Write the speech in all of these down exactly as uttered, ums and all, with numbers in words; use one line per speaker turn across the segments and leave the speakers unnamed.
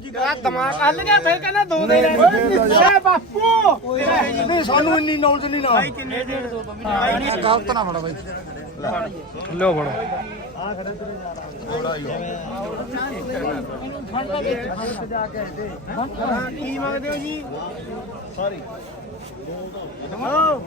ਦਿਮਾਗ ਕੱਢ ਗਿਆ ਫੇਰ ਕਹਿੰਦਾ ਦੋ ਦੇ ਲੈ ਬਾਪੂ
ਨਹੀਂ ਸਾਨੂੰ ਇੰਨੀ ਨੌਲੇਜ ਨਹੀਂ ਨਾ
ਭਾਈ ਕਿੰਨੇ ਦੇ ਦੋ ਤੋਂ ਵੀ ਨਹੀਂ
ਗਲਤ ਨਾ ਫੜਾ ਬਾਈ
ਲਓ ਫੜੋ
ਕੀ ਮੰਗਦੇ ਹੋ ਜੀ ਸਾਰੀ ਹਾਂ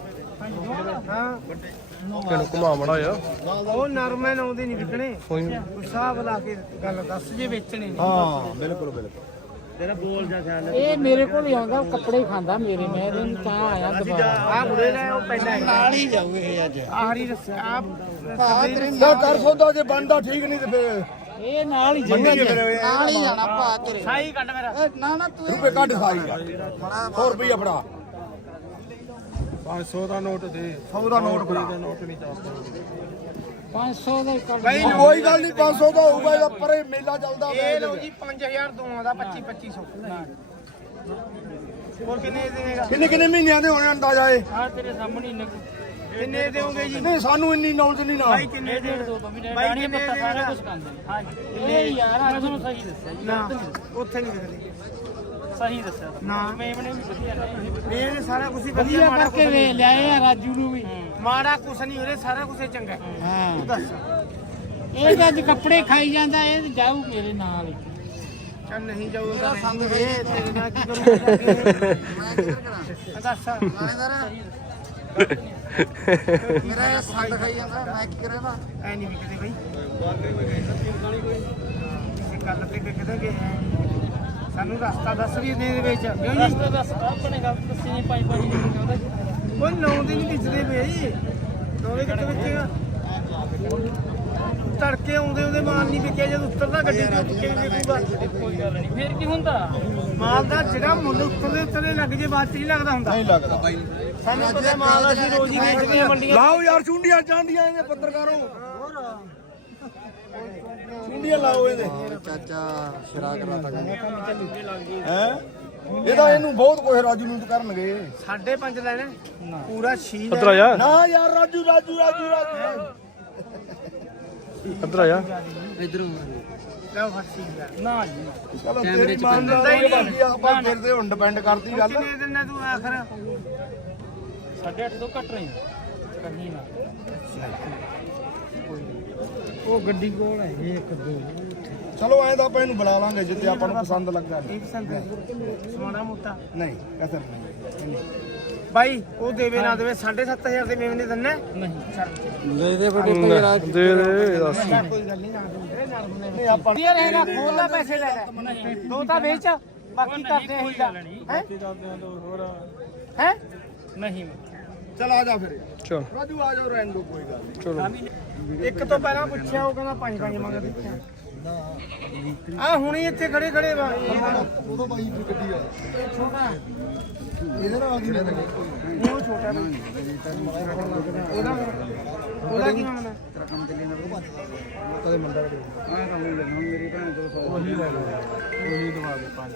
ਕਿਹਨੂੰ ਘੁਮਾ ਮੜਾ ਆ
ਉਹ ਨਰਮੇ ਨਾਉਂਦੇ ਨਹੀਂ ਵਿਕਣੇ
ਕੋਈ ਨੀ।
ਹਿਸਾਬ ਲਾ ਕੇ ਗੱਲ ਦੱਸ ਜੇ ਵੇਚਣੇ ਨਹੀਂ
ਹਾਂ ਬਿਲਕੁਲ ਬਿਲਕੁਲ
ਤੇਰਾ ਬੋਲ ਜਾ ਖਿਆਲ
ਇਹ ਮੇਰੇ ਕੋਲ ਹੀ ਆਉਂਦਾ ਕੱਪੜੇ ਖਾਂਦਾ ਮੇਰੇ ਮੈਂ ਇਹਨੂੰ ਤਾਂ ਆਇਆ ਦੁਬਾਰਾ
ਆ ਮੁੰਡੇ ਨੇ ਉਹ ਪਹਿਲਾਂ
ਨਾਲ ਹੀ ਜਾਊ ਇਹ ਅੱਜ
ਆਹਰੀ ਦੱਸਿਆ ਆਪ
ਨਾ ਕਰ ਸੌਦਾ ਜੇ ਬਣਦਾ ਠੀਕ ਨਹੀਂ ਤੇ ਫਿਰ
ਇਹ ਨਾਲ ਹੀ ਜਾਊਗਾ ਨਾਲ ਹੀ ਜਾਣਾ ਭਾ ਤੇਰੇ
ਸਾਈ ਕੱਢ ਮੇਰਾ
ਨਾ ਨਾ ਤੂੰ
ਰੁਪਏ ਕੱਢ ਸਾਈ ਸੌ ਰੁਪਈਆ ਫੜਾ
ਪੰਜ ਸੌ ਦਾ ਨੋਟ ਦੇ
ਸੌ ਦਾ ਨੋਟ ਫੜਾ
ਨੋਟ ਨਹੀਂ ਚਾਹਤਾ
ਪੰਜ ਸੌ ਦਾ ਹੀ ਕੱਢ
ਬਈ
ਕੋਈ ਗੱਲ ਨਹੀਂ ਪੰਜ ਸੌ ਦਾ ਹੋਊਗਾ ਇਹਦਾ ਪਰੇ ਮੇਲਾ ਚੱਲਦਾ
ਇਹ ਲਓ ਜੀ ਪੰਜ ਹਜ਼ਾਰ ਦੋਵਾਂ ਦਾ ਪੱਚੀ ਪੱਚੀ ਸੌ ਹੋਰ ਕਿੰਨੇ ਦੇਵੇਗਾ
ਕਿੰਨੇ ਕਿੰਨੇ ਮਹੀਨਿਆਂ ਦੇ ਹੋਣੇ ਅੰਦਾਜ਼ਾ ਇਹ
ਆ ਤੇਰੇ ਸਾਹਮਣੇ ਹੀ ਨਿਕ
ਕਿੰਨੇ ਦੇਵੋਗੇ ਜੀ
ਨਹੀਂ ਸਾਨੂੰ ਇੰਨੀ ਨੌਲੇਜ ਨਹੀਂ ਨਾ
ਬਾਈ ਕਿੰਨੇ ਦੇ
ਦੋ ਤੋਂ ਵੀ
ਬਾਈ
ਡਾਣੀ
ਕਿੰਨੇ
ਪੱਤਾ ਸਾਰਾ
ਦੇਵੇਗਾ
ਕੁਝ ਖਾਂਦੇ ਨੇ ਹਾਂਜੀ ਇਹ ਯਾਰ ਆ ਤੁਹਾਨੂੰ ਸਹੀ ਦੱਸਿਆ ਜੀ
ਨਾ ਉੱਥੇ ਨਹੀਂ ਦਿਖਦੇ
ਸਹੀ ਦੱਸਿਆ
ਨਾ
ਮੈਂ ਬਣੇ ਵੀ ਵਧੀਆ ਨਹੀਂ
ਇਹ ਸਾਰਾ ਕੁਝ ਹੀ
ਵਧੀਆ
ਵਧੀਆ ਮਾੜਾ
ਕਰਕੇ
ਕੁਛ
ਵੇ
ਨਹੀਂ
ਲਿਆਏ ਆ ਰਾਜੂ ਨੂੰ ਵੀ
ਮਾੜਾ ਕੁਛ ਨਹੀਂ ਉਰੇ ਸਾਰਾ ਕੁਝ ਚੰਗਾ ਹੈ।
ਹਾਂ
ਦੱਸ
ਇਹ ਤਾਂ ਅੱਜ ਕੱਪੜੇ ਖਾਈ ਜਾਂਦਾ ਇਹ ਜਾਊ ਮੇਰੇ ਨਾਲ ਹੀ
ਚੱਲ ਨਹੀਂ ਜਾਊਗਾ ਇਹ ਤੇਰੇ ਨਾਲ ਕੀ ਕਰੂੰਗਾ ਦੱਸ
ਮੇਰਾ ਇਹ ਸੰਦ ਖਾਈ ਜਾਂਦਾ ਮੈਂ ਕੀ ਕਰਾਂ
ਐ ਨਹੀਂ ਵਿਕਦੇ ਬਈ ਕਿਸੇ ਗੱਲ ਤੇ ਕਿਤੇ ਗਏ ਸਾਨੂੰ ਰਸਤਾ ਦੱਸ ਵੀ ਦੇ ਦੇ ਵਿੱਚ ਕਿਉਂ ਜੀ
ਰਸਤਾ ਦੱਸ ਆਪਣੇ ਗੱਲ ਦੱਸੀ ਨਹੀਂ ਪਾਈ ਪਾਈ ਕਹਿੰਦਾ
ਉਹ ਨੌ ਦਿਨ ਵਿਚਦੇ ਪਏ ਨੌਵੇਂ ਕਿੱਥੇ ਵਿਚੇਗਾ ਤੜਕੇ ਆਉਂਦੇ ਉਹਦੇ ਮਾਲ ਨਹੀਂ ਵਿਕਿਆ ਜਦ ਉੱਤਰਦਾ ਗੱਡੀ ਤੋਂ ਵਿਕੇ ਵਿਕੂਗਾ
ਕੋਈ ਗੱਲ ਨਹੀਂ ਫੇਰ ਕੀ ਹੁੰਦਾ
ਮਾਲ ਦਾ ਜਿਹੜਾ ਮੁੱਲ ਉੱਤਰਦੇ ਉੱਤਰਦੇ ਲੱਗ ਜੇ ਬਾਅਦ ਚ ਨਹੀਂ ਲੱਗਦਾ ਹੁੰਦਾ
ਨਹੀਂ ਲੱਗਦਾ
ਸਾਨੂੰ ਪਤਾ ਮਾਲ ਅਸੀਂ ਰੋਜ਼ ਹੀ ਵੇਚਦੇ ਆ ਮੰਡੀਆਂ
ਲਾਓ ਯਾਰ ਚੁੰਡੀਆਂ ਚਾਂਡੀਆਂ ਇਹਦੇ ਪੱਤਰਕਾਰੋ ਚੁੰਡੀਆਂ ਲਾਓ ਇਹਦੇ ਚਾਚਾ ਸ਼ਰਾਕ ਰਾਤਾ ਹੈ ਇਹਦਾ ਇਹਨੂੰ ਬਹੁਤ ਕੁਝ ਰਾਜੂ ਨੂੰ ਕਰਨਗੇ
ਸਾਢੇ ਪੰਜ ਲੈਣੇ ਪੂਰਾ ਛੀ
ਇੱਧਰ ਆ ਜਾ
ਨਾ ਯਾਰ ਰਾਜੂ ਰਾਜੂ ਰਾਜੂ ਰਾਜੂ
ਇੱਧਰ ਆ ਜਾ
ਲਓ ਫੱਸੀ ਯਾਰ
ਨਾ ਜੀ
ਚਲੋ ਤੇਰੀ ਮੰਨਦਾ ਬਾਕੀ ਆਪਾਂ ਫਿਰ ਤੇ ਹੁਣ ਡਿਪੈਂਡ ਕਰਦੀ ਗੱਲ
ਕਿੰਨੇ ਦਿਨ ਤੂੰ ਆਖਰ
ਸਾਢੇ ਅੱਠ ਤੋਂ ਘੱਟ ਰਹੀ ਕਹੀਂ ਨਾ
ਉਹ ਗੱਡੀ ਕੋਲ ਹੈ ਇੱਕ ਦੋ
ਚਲੋ ਐਂ ਤਾਂ ਆਪਾਂ ਇਹਨੂੰ ਬੁਲਾ ਲਾਂਗੇ ਜਿੱਤੇ ਆਪਾਂ ਨੂੰ ਪਸੰਦ ਲੱਗਾ
ਇੱਕ ਸੰਦੇ ਸਮਾਣਾ ਮੋਟਾ
ਨਹੀਂ ਕਸਰ ਨਹੀਂ
ਬਾਈ ਉਹ ਦੇਵੇ ਨਾ ਦੇਵੇ ਸਾਢੇ ਸੱਤ ਹਜ਼ਾਰ ਦੇ ਮੇਵਨੇ ਦਿੰਨਾ
ਨਹੀਂ
ਦੇ ਦੇ
ਦੇ ਦੇ ਦੱਸ
ਕੋਈ ਗੱਲ ਨਹੀਂ ਨਹੀਂ ਆਪਾਂ ਇਹ ਰਹੇਗਾ ਖੋਲਾ ਪੈਸੇ ਲੈ ਲੈ ਦੋ ਤਾਂ ਵੇਚ ਬਾਕੀ ਕਰਦੇ ਆਂ ਹੀਗਾ ਹੈ ਹੈ
ਨਹੀਂ
ਚਲ ਆ ਜਾ ਫਿਰ
ਚਲ
ਰਾਜੂ ਆ ਜਾਓ ਰਹਿਣ ਦੋ ਕੋਈ ਗੱਲ ਨਹੀਂ
ਚਲੋ
ਇੱਕ ਤੋਂ ਪਹਿਲਾਂ ਪੁੱਛਿਆ ਉਹ ਕਹਿੰਦਾ ਪੰਜ ਪੰਜ ਮੰਗਦੇ ਆ ਹੁਣੀ ਇੱਥੇ ਖੜੇ ਖੜੇ ਵਾ
ਉਦੋਂ ਬਾਈ ਦੀ ਗੱਡੀ ਆ
ਛੋਟਾ
ਇਹਦੇ ਨਾਲ ਆ ਗਈ
ਨਹੀਂ ਉਹ ਛੋਟਾ ਉਹਦਾ ਉਹਦਾ ਕੀ ਮੰਗਦਾ
ਕੰਮ ਤੇ ਲੈਣਾ ਕਦੇ ਮੰਡਾ ਕਦੇ ਆ ਕੰਮ ਲੈ ਹੁਣ ਮੇਰੀ ਭੈਣ ਤੋਂ ਸੌ ਉਹੀ ਲੈ ਲਓ ਉਹੀ ਦਵਾ ਦੇ ਪੰਜ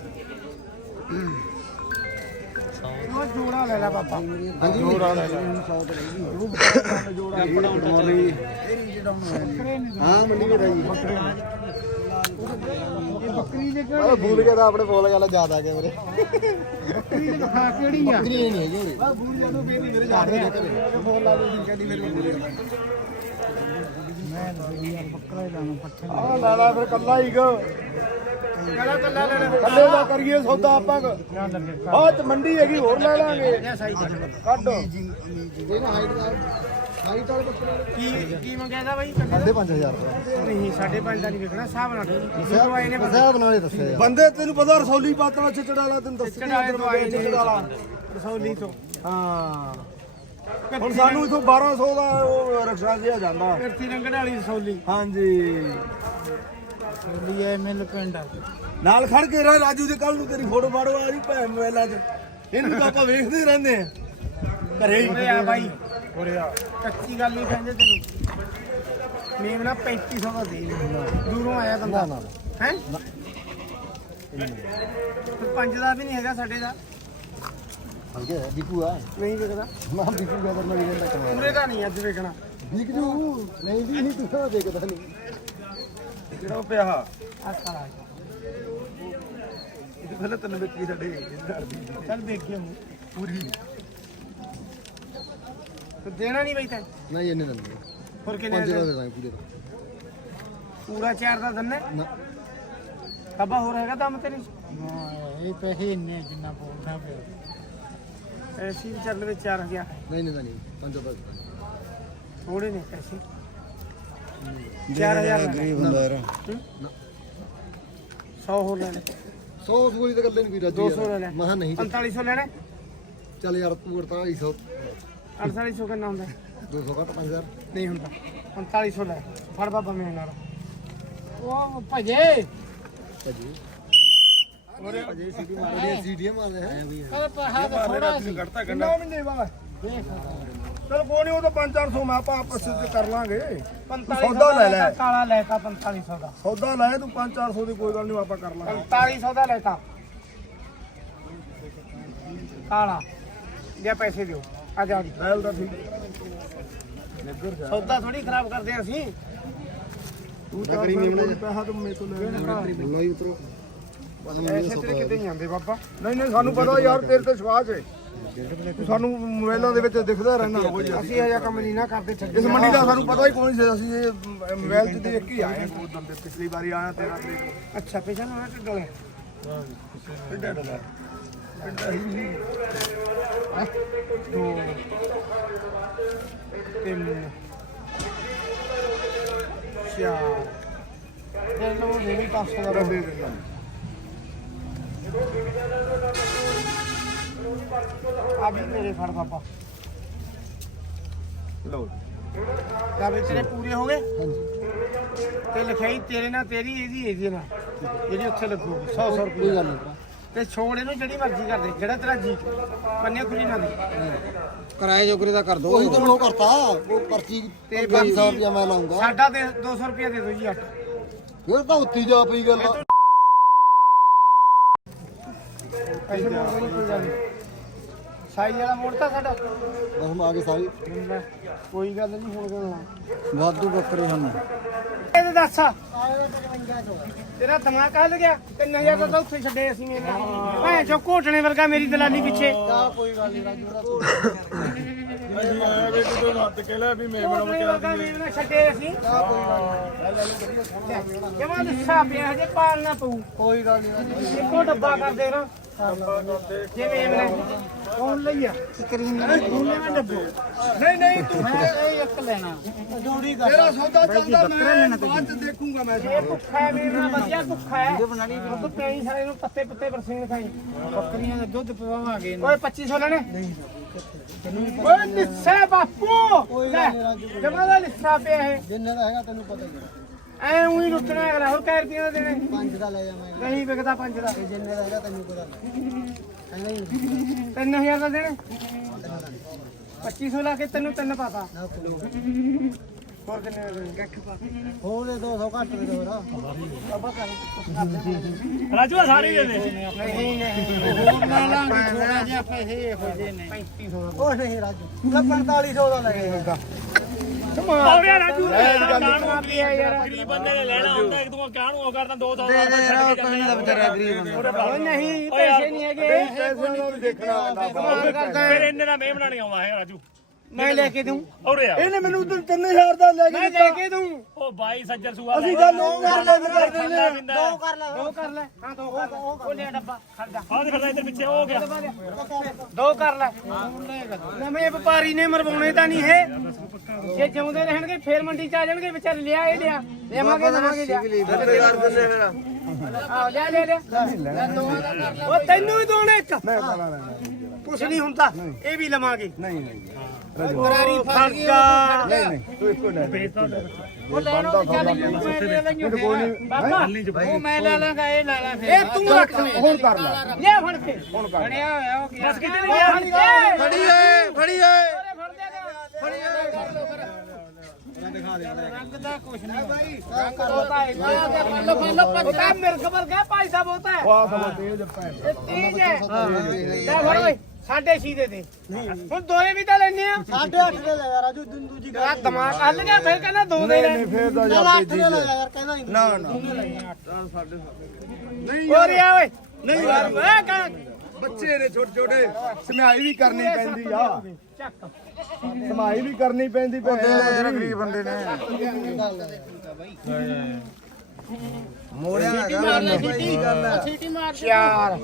ਉਹ ਜੋੜਾ ਲੈ ਲੈ ਬਾਬਾ
ਜੋੜਾ ਲੈ ਲੈ ਸੌ ਤੇ ਲੈ ਗਈ ਜੋੜਾ ਆਪਣਾ ਮੋਲੀ ਹਾਂ ਮੰਡੀ ਕੇ ਰਹੀ ਬੱਕਰੇ
ਬੱਕਰੀ ਦੇ
ਉਹ ਭੁੱਲ ਗਿਆ ਤਾਂ ਆਪਣੇ ਫੋਲ ਗੱਲ ਯਾਦ ਆ ਗਿਆ ਮੇਰੇ
ਬੱਕਰੀ ਦੇ ਖਾ ਕਿਹੜੀ ਆ
ਬੱਕਰੀ ਨਹੀਂ ਹੈਗੀ ਉਰੇ ਆ ਭੁੱਲ ਜਦੋਂ ਕਹਿੰਦੀ ਮੇਰੇ ਯਾਦ ਆ ਗਿਆ ਫੋਨ ਲਾ ਲਓ ਕਹਿੰਦੀ ਮੇਰੇ
ਮੈਂ ਯਾਰ ਬੱਕਰਾ ਹੀ ਲਾਣਾ ਪੱਠੇ
ਆ ਲਾ ਲਾ ਫਿਰ ਕੱਲਾ ਹੀ ਗ
ਕੱਲਾ ਕੱਲਾ ਲੈਣਾ
ਕੱਲੇ ਦਾ ਕਰੀਏ ਸੌਦਾ ਆਪਾਂ ਬਾਅਦ ਚ ਮੰਡੀ ਹੈਗੀ ਹੋਰ ਲੈ ਲਾਂਗੇ
ਸਾਈ
ਕੱਢ ਇਹਦਾ ਹਾਈਟ ਦਾ ਹਾਈਟ ਵਾਲੇ ਬੱਕਰੇ
ਕੀ ਕੀ ਮੰਗਿਆ ਇਹਦਾ ਬਾਈ
ਸਾਢੇ ਪੰਜ ਹਜ਼ਾਰ
ਨਹੀਂ ਸਾਢੇ ਪੰਜ ਦਾ ਨਹੀਂ ਵਿਕਣਾ ਹਿਸਾਬ ਨਾਲ ਜਦੋਂ ਆਏ ਨੇ
ਹਿਸਾਬ ਨਾਲ ਹੀ ਦੱਸਿਆ ਬੰਦੇ ਤੈਨੂੰ ਪਤਾ ਰਸੌਲੀ ਪਾਤਲਾ ਛਿੱਚੜ ਵਾਲਾ ਤੈਨੂੰ ਦੱਸਿਆ
ਚੜਾਏ ਤੋਂ ਆਏ ਨੇ
ਛਿੱਚੜ ਵਾਲਾ
ਰਸੌਲੀ ਤੋਂ
ਹਾਂ ਹੁਣ ਸਾਨੂੰ ਇਥੋਂ ਬਾਰਾਂ ਸੌ ਦਾ ਉਹ ਰਕਸ਼ਾ ਜਿਹਾ ਜਾਂਦਾ
ਕਿਰਤੀ ਰੰਗੜ ਵਾਲੀ ਰਸੌਲੀ
ਹਾਂਜੀ
ਰਸੌਲੀ ਐ ਮਿਲ ਪਿੰਡ
ਨਾਲ ਖੜ ਕੇ ਰਹਿ ਰਾਜੂ ਦੇ ਕੱਲ ਨੂੰ ਤੇਰੀ ਫੋਟੋ ਫਾੜੋ ਆ ਰਹੀ ਭੈਣ ਮੋਬਾਈਲਾਂ 'ਚ ਇਹਨੂੰ ਤਾਂ ਆਪਾਂ ਵੇਖਦੇ ਹੀ ਰਹਿੰਦੇ ਆ ਘਰੇ ਹੀ
ਉਰੇ ਆ ਬਾਈ
ਉਰੇ ਆ
ਕੱਚੀ ਗੱਲ ਨਹੀਂ ਕਹਿੰਦੇ ਤੈਨੂੰ ਮੇਵਨਾ ਪੈਂਤੀ ਸੌ ਦਾ ਦੇ ਦੂਰੋਂ ਆਇਆ ਬੰਦਾ ਹੈ ਪੰਜ ਦਾ ਵੀ ਨਹੀਂ ਹੈਗਾ ਸਾਡੇ ਦਾ
ਠੀਕ ਹੈ ਦੀਪੂ ਆ
ਨਹੀਂ ਵਿਕਦਾ
ਨਾ ਦੀਪੂ ਦਾ ਤਾਂ ਨਹੀਂ ਰਹਿੰਦਾ ਕਮਾਲ
ਪੂਰੇ ਦਾ ਨਹੀਂ ਅੱਜ ਵਿਕਣਾ
ਦੀਕ ਜੂ ਨਹੀਂ ਵੀ ਨਹੀਂ ਤੂੰ ਦੇਖਦਾ ਨਹੀਂ ਕਿਹੜਾ ਪਿਆ
ਆ ਸਾਰਾ
ਪਹਿਲਾਂ ਤੈਨੂੰ ਵੇਚੀ ਸਾਡੇ
ਚੱਲ ਦੇਖੀਏ ਹੁਣ
ਪੂਰੀ
ਤੇ ਦੇਣਾ ਨਹੀਂ ਬਈ ਤੈਂ
ਨਹੀਂ ਇਹਨੇ ਦਿੰਦੇ
ਹੋਰ ਕਿੰਨੇ
ਪੰਜ ਦਾ
ਦੇ?
ਦੇ ਦਾਂਗੇ ਪੂਰੇ ਦਾ
ਪੂਰਾ ਚਾਰ ਦਾ ਦੰਨੇ
ਨਾ
ਕੱਬਾ ਹੋਰ ਹੈਗਾ ਦਮ ਤੇ ਨਹੀਂ
ਇਹ ਪੈਸੇ ਇੰਨੇ ਜਿੰਨਾ ਬੋਲਦਾ ਪਿਆ
ਐਸੀ ਵੀ ਚੱਲ ਵਿੱਚ ਚਾਰ ਹਜ਼ਾਰ
ਨਹੀਂ ਨਹੀਂ ਨਹੀਂ ਪੰਜ ਦਾ
ਥੋੜੇ ਨੇ ਪੈਸੇ ਚਾਰ ਹਜ਼ਾਰ ਗਰੀਬ
ਹੁੰਦਾ ਯਾਰ
ਸੌ ਹੋਰ ਲੈ ਲੈ
ਸੌ ਸੂਲੀ ਤਾਂ ਗੱਲੇ ਨਹੀਂ ਕੋਈ ਰਾਜੀ
ਦੋ ਸੌ ਲੈ ਲੈ
ਮਹਾ ਨਹੀਂ
ਪੰਤਾਲੀ ਸੌ ਲੈਣਾ
ਚੱਲ ਯਾਰ ਤੂੰ ਅੜਤਾਲੀ ਸੌ
ਅੜਤਾਲੀ ਸੌ ਕਿੰਨਾ ਹੁੰਦਾ
ਦੋ ਸੌ ਘੱਟ ਪੰਜ ਹਜ਼ਾਰ
ਨਹੀਂ ਹੁੰਦਾ ਪੰਤਾਲੀ ਸੌ ਲੈ ਫੜ ਬਾਬਾ ਮੇਰੇ ਨਾਲ
ਉਹ ਭਜੇ
ਭਾਜੀ ਔਰ ਅਜੇ ਸੀਟੀ ਮਾਰਦੇ ਸੀਟੀਆਂ ਮਾਰਦੇ ਹੈ
ਪਰ ਪਹਾ ਥੋੜਾ ਸੀ
ਕੱਢਤਾ
ਕਿੰਨਾ ਮਹੀਨੇ ਬਾਅਦ
ਦੇਖ
ਚਲ ਕੋਈ ਨਹੀਂ ਉਹ ਤਾਂ ਪੰਜ ਚਾਰ ਸੌ ਮੈਂ ਆਪਾਂ ਆਪਸ ਵਿੱਚ ਕਰ ਲਾਂਗੇ
ਪੰਤਾਲੀ
ਸੌਦਾ ਲੈ ਲੈ।
ਕਾਲਾ ਲੈਤਾ ਪੰਤਾਲੀ ਸੌ ਦਾ
ਸੌਦਾ ਲਾਏ ਤੂੰ ਪੰਜ ਚਾਰ ਸੌ ਦੀ ਕੋਈ ਗੱਲ ਨਹੀਂ ਆਪਾਂ ਕਰ ਲਾਂਗੇ
ਪੰਤਾਲੀ ਸੌ ਦਾ ਲੈਤਾ ਕਾਲਾ ਜੇ ਪੈਸੇ ਦਿਓ ਆ ਜਾ
ਪਹਿਲ ਦਾ ਠੀਕ
ਸੌਦਾ ਥੋੜੀ ਖਰਾਬ ਕਰਦੇ ਹਾਂ ਅਸੀਂ
ਤੂੰ ਤਾਂ ਕਰੀ ਨਹੀਂ ਪੈਸਾ ਤੂੰ ਮੇਰੇ ਤੋਂ ਲੈ ਨਹੀਂ ਉਤਰੋ
ਐਸੇ ਤੇਰੇ ਕਿਤੇ ਨਹੀਂ ਆਉਂਦੇ ਬਾਬਾ
ਨਹੀਂ ਨਹੀਂ ਸਾਨੂੰ ਪਤਾ ਯਾਰ ਤੇਰੇ ਤੇ ਵਿਸ਼ਵਾਸ ਹੈ ਤੂੰ ਸਾਨੂੰ ਮੋਬਾਈਲਾਂ ਦੇ ਵਿੱਚ ਦਿਖਦਾ ਰਹਿਣਾ
ਅਸੀਂ ਇਹ ਜਿਹਾ ਕੰਮ ਨਹੀਂ ਨਾ ਕਰਦੇ ਠੱਗੀ
ਇਸ ਮੰਡੀ ਦਾ ਸਾਨੂੰ ਪਤਾ ਹੀ ਕੋਈ ਨਹੀਂ ਸੀ ਅਸੀਂ ਇਹ ਮੋਬਾਈਲ 'ਚ ਦੇਖ ਕੇ ਹੀ ਆਏ ਹਾਂ ਉਦੋਂ ਤੇ ਪਿਛਲੀ ਵਾਰੀ ਆਇਆ ਤੇਰਾ ਦੇਖ
ਅੱਛਾ ਪੈਸਾ ਨਾ ਟੱਡਲੇ
ਕਿੱਡਾ ਡਲਾ ਕਿੱਡਾ ਹੀ ਨਹੀਂ
ਦੋ ਤਿੰਨ ਚਾਰ ਤੇ ਲੋ ਦੇ ਵੀ ਪੰਜ ਸੌ ਦਾ
ਦੇ ਦਿੰਦਾ
ਆ ਵੀ ਮੇਰੇ ਫੜ ਬਾਬਾ
ਲਓ
ਕਾ ਵੀ ਤੇਰੇ ਪੂਰੇ ਹੋ ਗਏ
ਹਾਂਜੀ
ਤੇ ਲਿਖਾਈ ਤੇਰੇ ਨਾਲ ਤੇਰੀ ਇਹਦੀ ਇਹਦੀ ਨਾਲ ਜਿਹੜੀ ਉੱਥੇ ਲੱਗੂਗੀ ਸੌ ਸੌ ਰੁਪਏ
ਗੱਲ ਨਹੀਂ
ਤੇ ਛੋੜ ਇਹਨੂੰ ਜਿਹੜੀ ਮਰਜ਼ੀ ਕਰ ਦੇ ਜਿਹੜਾ ਤੇਰਾ ਜੀ ਪੰਨੇ ਖੁਰੀ ਨਾ ਦੇ
ਕਿਰਾਏ ਜੋਗਰੇ ਦਾ ਕਰ ਦੋ ਉਹੀ ਤਾਂ ਉਹ ਕਰਤਾ ਉਹ ਪਰਚੀ
ਤੇ
ਬਾਕੀ ਸੌ ਰੁਪਇਆ ਮੈਂ ਲਾਉਂਗਾ
ਸਾਡਾ ਦੇ ਦੋ ਸੌ ਰੁਪਏ ਦੇ ਦਿਓ ਜੀ ਅੱਠ
ਫਿਰ ਤਾਂ ਉੱਤੀ ਜਾ ਪਈ ਗੱਲ
ਪੈਸੇ ਮੋੜੋ ਨਹੀਂ ਕੋਈ ਗੱਲ ਨਹੀਂ ਸਾਈ ਵਾਲਾ ਮੋੜਤਾ ਸਾਡਾ
ਬਸ ਆ ਗਏ ਸਾਰੇ
ਕੋਈ ਗੱਲ ਨਹੀਂ ਹੁਣ ਕਿਉਂ
ਵਾਧੂ ਬੱਕਰੇ ਹਨ
ਇਹ ਦੱਸ ਤੇਰਾ ਦਿਮਾਗ ਹੱਲ ਗਿਆ ਤਿੰਨ ਹਜ਼ਾਰ ਦਾ ਤਾਂ ਉੱਥੇ ਛੱਡੇ ਅਸੀਂ ਮੇਰੇ ਭੈਣ ਚੋ ਘੋਟਣੇ ਵਰਗਾ ਮੇਰੀ ਦਲਾਲੀ ਪਿੱਛੇ
ਕੋਈ ਗੱਲ ਨਹੀਂ ਰਾਜੂ
ਵੇ ਤੂੰ ਹੱਥ ਕੇ ਲੈ ਵੀ ਮੈਂ
ਘੋਟਣੇ ਵਰਗਾ ਮੇਰੇ ਨਾਲ ਛੱਡੇ ਅਸੀਂ ਜਮਾਂ ਲਿੱਸਾ ਪਿਆ ਹਜੇ ਪਾਲਣਾ ਪਊ
ਕੋਈ ਗੱਲ ਨਹੀਂ
ਇੱਕੋ ਡੱਬਾ ਕਰ ਦੇ ਨਾ ਜਿਵੇਂ ਇਹਨੇ ਕੌਣ ਲਈਆ ਸਕਰੀਨ
ਨਹੀਂ ਨਹੀਂ ਤੂੰ
ਇਹ ਇੱਕ ਲੈਣਾ
ਜੋੜੀ ਕਰ
ਤੇਰਾ ਸੌਦਾ ਚੱਲਦਾ ਮੈਂ ਬਾਅਦ ਚ ਦੇਖੂੰਗਾ ਮੈਂ
ਇਹ ਭੁੱਖਾ ਹੈ ਮੇਰੇ ਨਾਲ ਵਧੀਆ ਭੁੱਖਾ ਹੈ ਦੁੱਧ ਪਿਆਈ ਸਾਰੇ ਨੂੰ ਪੱਤੇ ਪੱਤੇ ਬਰਸੀਨ ਖਾਈ
ਬੱਕਰੀਆਂ ਦਾ ਦੁੱਧ ਪਵਾਵਾਂਗੇ
ਓਏ ਪੱਚੀ ਸੌ ਲੈਣੇ ਓਏ ਲਿੱਸਾ ਬਾਪੂ ਜਮਾ ਦਾ ਲਿੱਸਾ ਪਿਆ ਹੈ
ਜਿੰਨੇ ਦਾ ਹੈਗਾ ਤੈਨੂੰ ਪਤਾ ਹੀ
ਐ ਉਹੀ ਲੁੱਟਣਾ ਅਗਲਾ ਹੋਰ ਕੈ ਰੁਪਈਆ ਦਾ ਦੇਣੇ
ਪੰਜ ਦਾ ਲੈ ਜਾਵਾਂਗੇ
ਨਹੀਂ ਵਿਕਦਾ ਪੰਜ ਦਾ
ਜਿੰਨੇ ਦਾ ਹੈਗਾ ਤੈਨੂੰ ਪਤਾ
ਤਿੰਨ ਹਜ਼ਾਰ ਦਾ ਦੇਣੇ ਪੱਚੀ ਸੌ ਲਾ ਕੇ ਤੈਨੂੰ ਤਿੰਨ ਪਾਤਾ ਹੋਰ ਕਿੰਨੇ ਦਾ ਦੇਣੇ ਕੱਖ ਪਾ
ਹੋਰ ਦੇ ਦੋ ਸੌ ਘੱਟ ਦੇ ਦੋ
ਰਾਜੂ ਆ ਸਾਰੇ ਦੇ ਦੇ ਨਹੀਂ ਨਹੀਂ
ਹੋਰ ਲੈ ਲਾਂਗੇ ਥੋੜਾ ਜਿਹਾ ਪੈਸੇ ਇਹੋ ਜਿਹੇ ਨੇ
ਪੈਂਤੀ ਸੌ ਦਾ
ਉਹ ਨਹੀਂ ਰਾਜੂ ਪੰਤਾਲੀ ਸੌ ਦਾ ਲੈ ਗਏ
ਔਰਿਆ ਰਾਜੂ ਨਾਮ ਪਿਆ ਯਾਰ
ਗਰੀਬ ਬੰਦੇ ਨੇ ਲੈਣਾ ਹੁੰਦਾ ਇੱਕ ਤੂੰ ਕਾਹਨੂੰ ਉਹ ਕਰਦਾ ਦੋ ਸੌ
ਦੇ ਦੇ ਯਾਰ ਕੋਈ ਨਹੀਂ ਦਾ ਵਿਚਾਰਾ ਗਰੀਬ
ਓਏ ਨਹੀਂ ਪੈਸੇ ਨਹੀਂ ਹੈਗੇ
ਪੈਸੇ ਨੂੰ ਵੀ ਦੇਖਣਾ ਆਉਂਦਾ
ਕਮਾਲ ਕਰਦਾ
ਫਿਰ
ਹੈ।
ਇੰਨੇ ਦਾ ਮੈਂ ਬਣਾਣੀ ਆਉਂਦਾ ਹੈ ਰਾਜੂ
ਮੈਂ ਲੈ ਕੇ ਦੂੰ
ਔਰੇ ਆ
ਇਹਨੇ ਮੈਨੂੰ ਉਦੋਂ ਤਿੰਨ ਹਜ਼ਾਰ ਦਾ ਲੈ
ਮੈਂ ਲੈ ਕੇ ਦੂੰ
ਉਹ ਬਾਈ ਸੱਜਰ ਸੂਆ
ਅਸੀਂ ਗੱਲ ਉਹ ਕਰ ਲੈ ਕਰ ਦਿੰਦੇ ਆ
ਦੋ
ਕਰ ਲੈ ਦੋ ਕਰ ਲੈ ਹਾਂ ਦੋ ਕਰ ਲੈ ਉਹ ਲੈ ਡੱਬਾ ਖੜ ਜਾ
ਆਹ ਫਿਰ ਇੱਧਰ ਪਿੱਛੇ ਹੋ ਗਿਆ
ਦੋ ਕਰ ਲੈ ਨਵੇਂ ਵਪਾਰੀ ਨੇ ਮਰਵਾਉਣੇ ਤਾਂ ਨਹੀਂ ਇਹ ਜੇ ਜਿਉਂਦੇ ਰਹਿਣਗੇ ਫੇਰ ਮੰਡੀ ਚ ਆ ਜਾਣਗੇ ਵਿਚਾਰ ਲਿਆ ਇਹ ਲਿਆ ਲਿਆਵਾਂਗੇ ਦਵਾਂਗੇ ਲਿਆ ਆਹ ਲੈ ਲੈ ਲੈ ਉਹ ਤੈਨੂੰ ਵੀ ਦੋਣੇ ਇੱਕ ਕੁਛ ਨਹੀਂ ਹੁੰਦਾ ਇਹ ਵੀ ਲਵਾਂਗੇ
ਨਹੀਂ ਨਹੀਂ
ਕਰਾਰੀ ਖਰਚਾ
ਨਹੀਂ ਨਹੀਂ ਤੂੰ ਇੱਕੋ ਲੈ
ਉਹ ਲੈਣੋ ਤੇ ਚੱਲ ਜੂ ਮੈਂ ਲੈ ਲਈਓ ਬਾਬਾ
ਉਹ ਮੈਂ ਲੈ ਲਾਂਗਾ ਇਹ ਲੈ ਲੈ ਫਿਰ
ਇਹ ਤੂੰ ਰੱਖ ਲੈ
ਹੁਣ ਕਰ ਲੈ
ਲਿਆ ਫੜ ਕੇ
ਹੁਣ ਕਰ
ਬਣਿਆ ਹੋਇਆ ਉਹ ਗਿਆ
ਬਸ ਕਿਤੇ ਨਹੀਂ ਗਿਆ ਫੜ ਕੇ
ਫੜੀ ਓਏ ਫੜੀ ਓਏ
ਫੜ ਦੇਗਾ
ਰੰਗ ਦਾ ਕੁਛ ਨਹੀਂ
होता है फलो फलो पत्ता मिर्ख वर्ग है भाई साहब होता है
ਵਾਹ ਸਮਾਂ ਤੇਜ ਭੈਣ
ये तेज है ले फड़ ओए साढ़े छह दे दे ਹੁਣ ਦੋਏ ਵੀ ਤਾਂ ਲੈਣੇ ਆ
ਸਾਢੇ ਅੱਠ ਦੇ ਲੈ ਯਾਰ ਅਜੂ ਦੂਜੀ
ਤੇਰਾ ਦਿਮਾਗ ਹੱਲ ਗਿਆ ਫਿਰ ਕਹਿੰਦਾ ਦੋ ਦੇ ਲੈ
ਫੇਰ ਦਾ ਯਾਰ ਅੱਠ ਦੇ ਲੈ ਯਾਰ ਕਹਿੰਦਾ ਨਾ ਨਾ
ਹੋਰ ਆ ਓਏ
ਨਹੀਂ ਯਾਰ ਮੈਂ ਕਹਾਂ ਬੱਚੇ ਨੇ ਛੋਟੇ ਛੋਟੇ ਸਮਾਈ ਵੀ ਕਰਨੀ ਪੈਂਦੀ ਆ
ਚੱਕ
ਸਮਾਈ ਵੀ ਕਰਨੀ ਪੈਂਦੀ ਪੈਂਦੀ
ਗਰੀਬ ਬੰਦੇ ਨੇ
ਮੋੜਿਆ ਹੈਗਾ
ਮਾਰ ਲੈ ਸੀਟੀ ਸੀਟੀ ਮਾਰ ਦੇ।
ਚਾਰ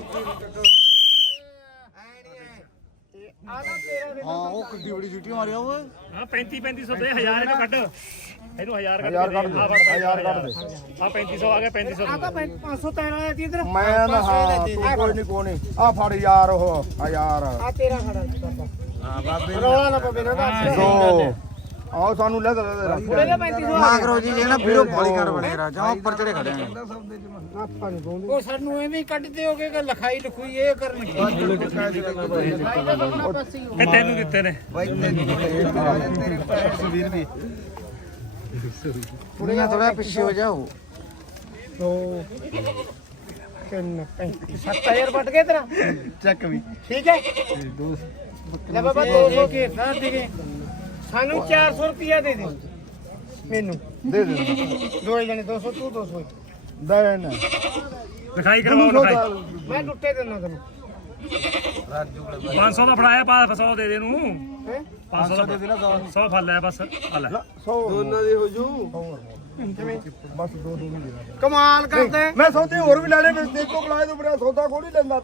ਹਾਂ ਉਹ ਕਿੱਡੀ ਬੜੀ ਸੀਟੀ ਮਾਰਿਆ ਓਏ
ਹਾਂ ਪੈਂਤੀ ਪੈਂਤੀ ਸੌ ਦੇ ਹਜ਼ਾਰ ਇਹਨੂੰ ਕੱਢ ਇਹਨੂੰ ਹਜ਼ਾਰ ਕੱਢ
ਹਜ਼ਾਰ ਕੱਢ ਦੇ,
ਆ ਫੜ
ਹਜ਼ਾਰ ਕੱਢ ਦੇ।
ਆ ਪੈਂਤੀ ਸੌ ਆ ਗਿਆ ਪੈਂਤੀ ਸੌ
ਆ ਤਾਂ ਪੰਜ ਸੌ ਤੈਨੂੰ ਆਇਆ ਸੀ ਇਧਰ
ਮੈਂ ਨਾ ਹਾਂ ਤੂੰ ਕੋਈ ਨਹੀਂ ਕੋਈ ਨਹੀਂ ਆ ਫੜ ਯਾਰ ਉਹ ਹਜ਼ਾਰ
ਆ ਤੇਰਾ ਖੜਾ ਹਾਂ ਬਾਬੇ ਰੋਲਾ ਨਾ ਪਵੇ ਨਾ ਦੱਸ
ਦੋ ਆਓ ਸਾਨੂੰ ਲੈ ਦੇ ਰੱਖ
ਉਹਦੇ ਦੇ ਪੈਂਤੀ ਸੌ
ਨਾ ਕਰੋ ਜੀ ਇਹ ਨਾ ਵੀਰੋ ਬਾਲੀ ਕਰ ਬਣੇ ਰਾਜਾ ਉੱਪਰ ਚੜੇ ਖੜੇ ਆ
ਆਪਾਂ ਨਹੀਂ ਪਾਉਂਦੇ
ਉਹ ਸਾਨੂੰ ਐਵੇਂ ਹੀ ਕੱਢਦੇ ਹੋਗੇ ਕਿ ਲਿਖਾਈ ਲਿਖੂਈ ਇਹ ਕਰਨਗੇ
ਇਹ ਤੈਨੂੰ ਦਿੱਤੇ ਨੇ
ਕੁੜੀਆਂ ਥੋੜਾ ਪਿੱਛੇ ਹੋ ਜਾਓ
ਦੋ ਤਿੰਨ ਪੈਂਤੀ ਸੱਤ ਹਜ਼ਾਰ ਵੱਟ ਗਏ ਤੇਰਾ
ਚੱਕ ਵੀ
ਠੀਕ ਹੈ ਲੈ ਬਾਬਾ ਦੋ ਸੌ
ਕੇ ਸਾਰ ਦੇਗੇ
ਸਾਨੂੰ ਚਾਰ ਸੌ ਰੁਪਿਆ ਦੇ ਦੇ ਮੈਨੂੰ
ਦੇ ਦੇ
ਦੋ ਜਣੇ ਦੋ ਸੌ ਤੂੰ ਦੋ ਸੌ
ਦੇ ਨਾ
ਲਿਖਾਈ ਕਰਵਾਓ ਲਿਖਾਈ
ਮੈਂ ਲੁੱਟੇ ਦਿੰਦਾ ਤੈਨੂੰ
ਪੰਜ ਸੌ ਦਾ ਫੜਾਇਆ ਪਾ ਸੌ ਦੇ ਦੇ ਨੂੰ
ਹੈ
ਪੰਜ ਸੌ ਦਾ ਦੇ ਦੇਣਾ ਸੌ ਫੜ ਲੈ ਬਸ ਆ ਲੈ
ਸੌ ਦੋਨਾਂ ਦੀ ਹੋ ਜੂ ਬਸ ਦੋ ਦੋ ਨਹੀਂ ਦੇਣਾ
ਕਮਾਲ ਕਰਦਾ
ਮੈਂ ਸੌਦੇ ਹੋਰ ਵੀ ਲੈਣੇ ਮੈਂ ਦੇਖੋ ਬੁਲਾਏ ਤੋਂ ਬੜਾ ਸੌਦਾ ਕੋਈ ਨਹੀਂ ਲੈਂਦਾ